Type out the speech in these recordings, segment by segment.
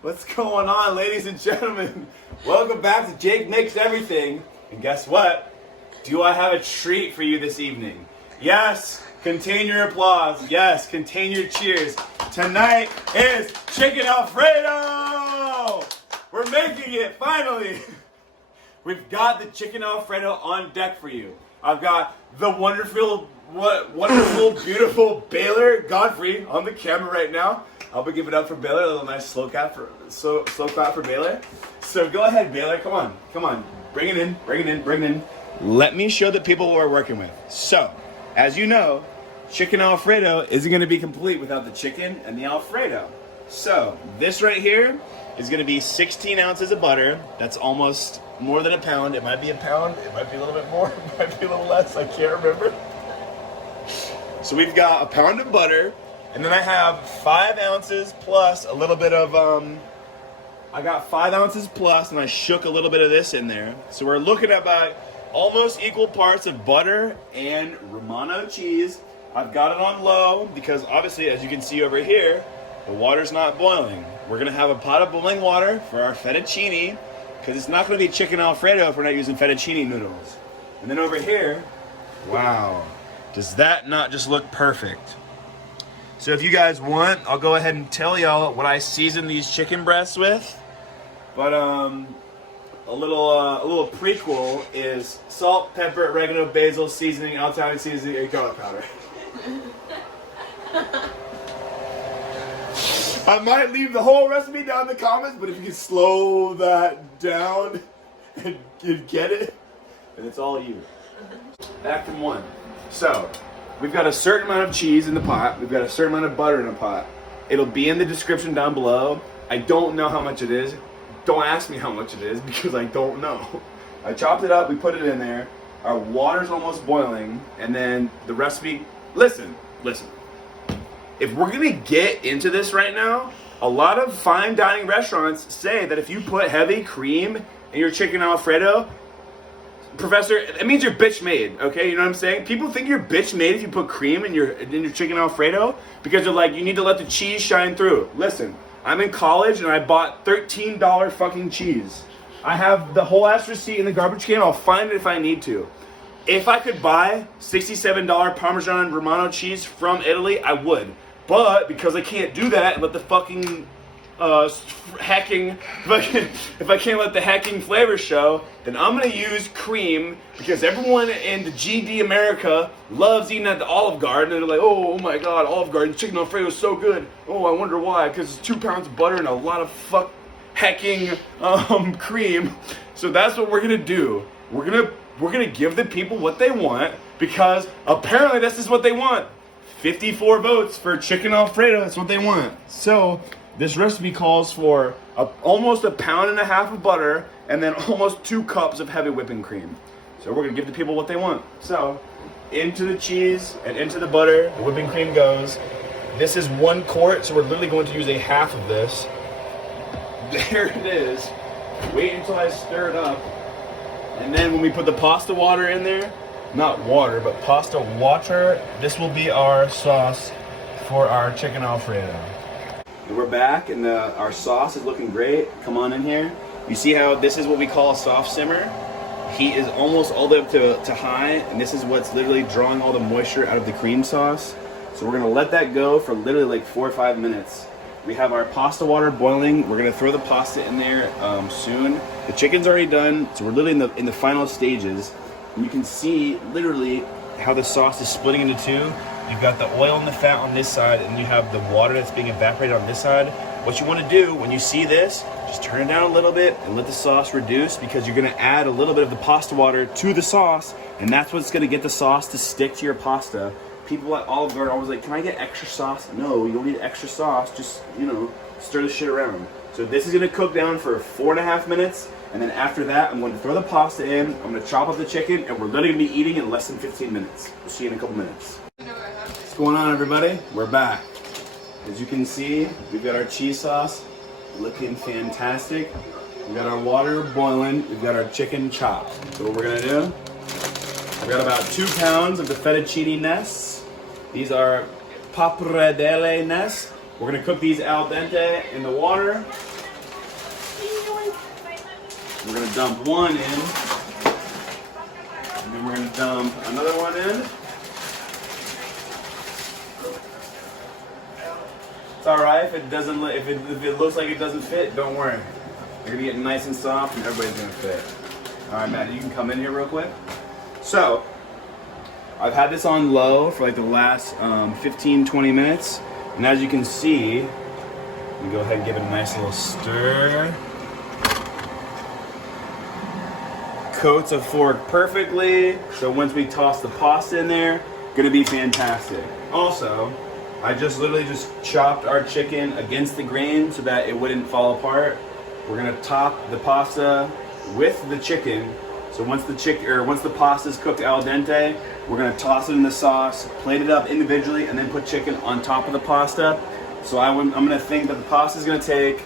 What's going on, ladies and gentlemen? Welcome back to Jake Makes Everything. And guess what? Do I have a treat for you this evening? Yes, contain your applause. Yes, contain your cheers. Tonight is Chicken Alfredo! We're making it, finally! We've got the Chicken Alfredo on deck for you. I've got the wonderful, beautiful Baylor Godfrey on the camera right now. I'll be giving it up for Baylor, a little nice slow clap for Baylor. So go ahead, Baylor, come on. Bring it in. Let me show the people who we're working with. So, as you know, Chicken Alfredo isn't gonna be complete without the chicken and the Alfredo. So, this right here is gonna be 16 ounces of butter. That's almost more than a pound. It might be a pound, it might be a little bit more, it might be a little less, I can't remember. So we've got a pound of butter, and then I have 5 ounces plus a little bit of, I got 5 ounces plus, and I shook a little bit of this in there. So we're looking at about almost equal parts of butter and Romano cheese. I've got it on low because obviously, as you can see over here, the water's not boiling. We're gonna have a pot of boiling water for our fettuccine, because it's not gonna be chicken Alfredo if we're not using fettuccine noodles. And then over here, wow, does that not just look perfect? So if you guys want, I'll go ahead and tell y'all what I season these chicken breasts with. But a little prequel is salt, pepper, oregano, basil, seasoning, Italian seasoning, and garlic powder. I might leave the whole recipe down in the comments, but if you can slow that down and get it, then it's all you. Back from one. So, we've got a certain amount of cheese in the pot. We've got a certain amount of butter in the pot. It'll be in the description down below. I don't know how much it is. Don't ask me how much it is because I don't know. I chopped it up, we put it in there. Our water's almost boiling, and then the recipe, listen. If we're gonna get into this right now, a lot of fine dining restaurants say that if you put heavy cream in your chicken Alfredo, Professor, it means you're bitch made, okay? You know what I'm saying? People think you're bitch made if you put cream in your chicken Alfredo because they're like, you need to let the cheese shine through. Listen, I'm in college and I bought $13 fucking cheese. I have the whole ass receipt in the garbage can. I'll find it if I need to. If I could buy $67 Parmesan Romano cheese from Italy, I would. But because I can't do that and let the fucking hacking, if I can't let the hacking flavor show, then I'm gonna use cream because everyone in the GD America loves eating at the Olive Garden, and they're like, oh my god, Olive Garden chicken Alfredo is so good. Oh, I wonder why? Because it's 2 pounds of butter and a lot of hacking cream. So that's what we're gonna do. We're gonna give the people what they want because apparently this is what they want. 54 votes for chicken Alfredo. That's what they want. So this recipe calls for almost 1.5 pounds of butter and then almost 2 cups of heavy whipping cream. So we're gonna give the people what they want. So into the cheese and into the butter, the whipping cream goes. This is 1 quart, so we're literally going to use a half of this. There it is. Wait until I stir it up. And then when we put the pasta water in there, not water, but pasta water, this will be our sauce for our chicken Alfredo. And we're back, and our sauce is looking great. Come on in here. You see how this is what we call a soft simmer? Heat is almost all the way up to high, and this is what's literally drawing all the moisture out of the cream sauce. So we're gonna let that go for literally like 4 or 5 minutes. We have our pasta water boiling. We're gonna throw the pasta in there soon. The chicken's already done, so we're literally in the final stages. And you can see literally how the sauce is splitting into 2. You've got the oil and the fat on this side, and you have the water that's being evaporated on this side. What you want to do when you see this, just turn it down a little bit and let the sauce reduce, because you're going to add a little bit of the pasta water to the sauce, and that's what's going to get the sauce to stick to your pasta. People at Olive Garden are always like, can I get extra sauce? No, you don't need extra sauce. Just, stir the shit around. So this is going to cook down for 4.5 minutes. And then after that, I'm going to throw the pasta in, I'm going to chop up the chicken, and we're literally going to be eating in less than 15 minutes. We'll see you in a couple minutes. What's going on, everybody? We're back. As you can see, we've got our cheese sauce looking fantastic. We've got our water boiling. We've got our chicken chopped. So what we're going to do, we've got about 2 pounds of the fettuccine nests. These are pappardelle-ness. We're gonna cook these al dente in the water. We're gonna dump one in, and then we're gonna dump another one in. It's all right if it doesn't. If it looks like it doesn't fit, don't worry. They're gonna get nice and soft, and everybody's gonna fit. All right, Matt, you can come in here real quick. So, I've had this on low for like the last 15-20 minutes, and as you can see, we go ahead and give it a nice little stir. Coats a fork perfectly, so once we toss the pasta in there, gonna be fantastic. Also, I just literally chopped our chicken against the grain so that it wouldn't fall apart. We're gonna top the pasta with the chicken. So once the pasta is cooked al dente, we're gonna toss it in the sauce, plate it up individually, and then put chicken on top of the pasta. So I'm gonna think that the pasta is gonna take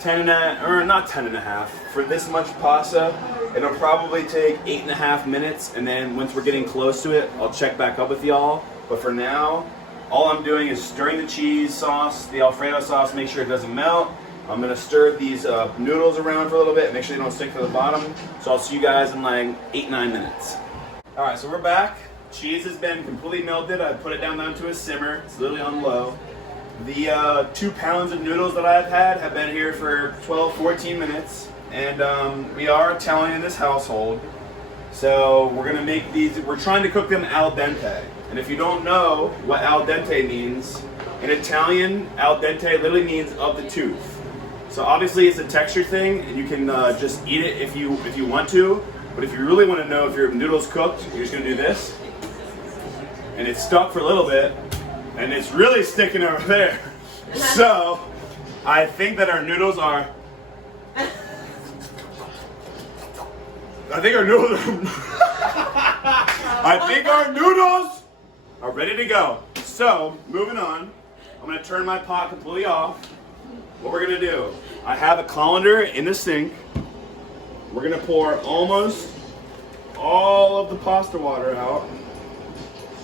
10 and a half. For this much pasta, it'll probably take 8.5 minutes, and then once we're getting close to it, I'll check back up with y'all. But for now, all I'm doing is stirring the cheese sauce, the Alfredo sauce, make sure it doesn't melt. I'm gonna stir these noodles around for a little bit, make sure they don't stick to the bottom. So I'll see you guys in like 8-9 minutes. All right, so we're back. Cheese has been completely melted. I put it down to a simmer. It's literally on low. The 2 pounds of noodles that I've had have been here for 12-14 minutes. And we are Italian in this household. So we're gonna make these, we're trying to cook them al dente. And if you don't know what al dente means, in Italian, al dente literally means of the tooth. So obviously it's a texture thing, and you can just eat it if you want to. But if you really want to know if your noodle's cooked, you're just gonna do this. And it's stuck for a little bit, and it's really sticking over there. So I think that our noodles are. I think our noodles are ready to go. So moving on, I'm gonna turn my pot completely off. What we're gonna do, I have a colander in the sink. We're gonna pour almost all of the pasta water out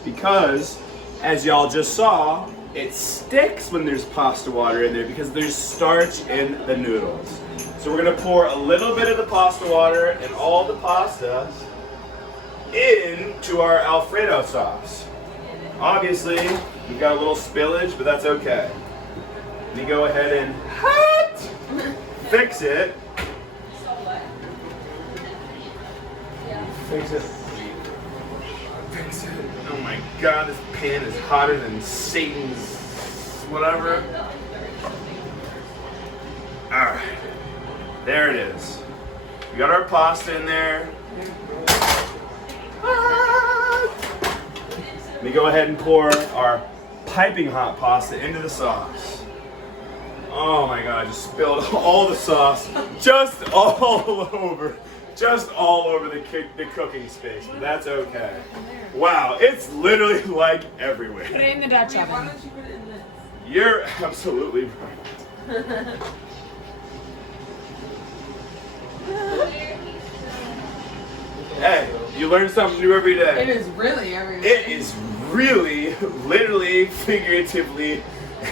because, as y'all just saw, it sticks when there's pasta water in there because there's starch in the noodles. So we're gonna pour a little bit of the pasta water and all the pasta into our Alfredo sauce. Obviously, we've got a little spillage, but that's okay. Let me go ahead and fix it. Fix it. Fix it. Oh my God, this pan is hotter than Satan's whatever. All right, there it is. We got our pasta in there. Let me go ahead and pour our piping hot pasta into the sauce. Oh my God, I just spilled all the sauce just all over the cooking space, but that's okay. Wow, it's literally like everywhere. Put it in the Dutch oven. Why don't you put it in this? You're absolutely right. Hey, you learn something new every day. It is really everywhere. It is really, literally, figuratively,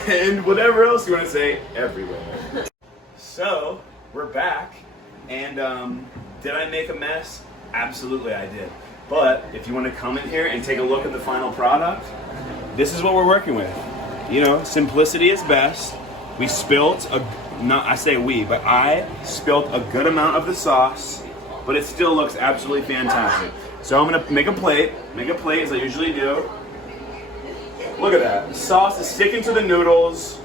and whatever else you want to say, everywhere. So, we're back, and did I make a mess? Absolutely I did. But if you want to come in here and take a look at the final product, this is what we're working with. You know, simplicity is best. We spilt I spilt a good amount of the sauce, but it still looks absolutely fantastic. So I'm gonna make a plate as I usually do. Look at that, the sauce is sticking to the noodles.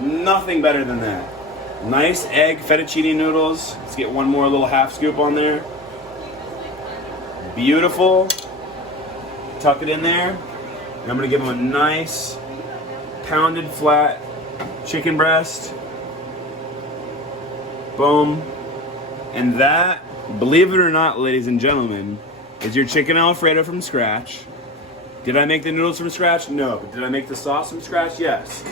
Nothing better than that. Nice egg fettuccine noodles. Let's get one more little half scoop on there. Beautiful. Tuck it in there. And I'm gonna give them a nice pounded flat chicken breast. Boom. And that, believe it or not, ladies and gentlemen, is your chicken Alfredo from scratch. Did I make the noodles from scratch? No. But did I make the sauce from scratch? Yes.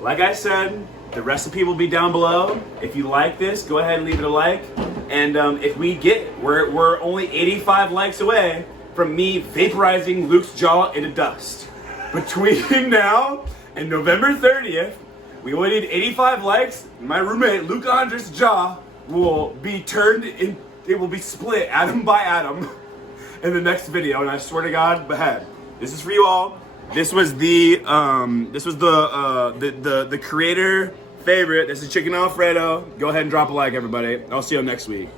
Like I said, the recipe will be down below. If you like this, go ahead and leave it a like. And if we're only 85 likes away from me vaporizing Luke's jaw into dust. between now and November 30th, we will need 85 likes. My roommate, Luke Andres' jaw will be turned in, it will be split atom by atom in the next video. And I swear to God, but hey, this is for you all. This was the creator favorite. This is Chicken Alfredo. Go ahead and drop a like, everybody. I'll see you next week.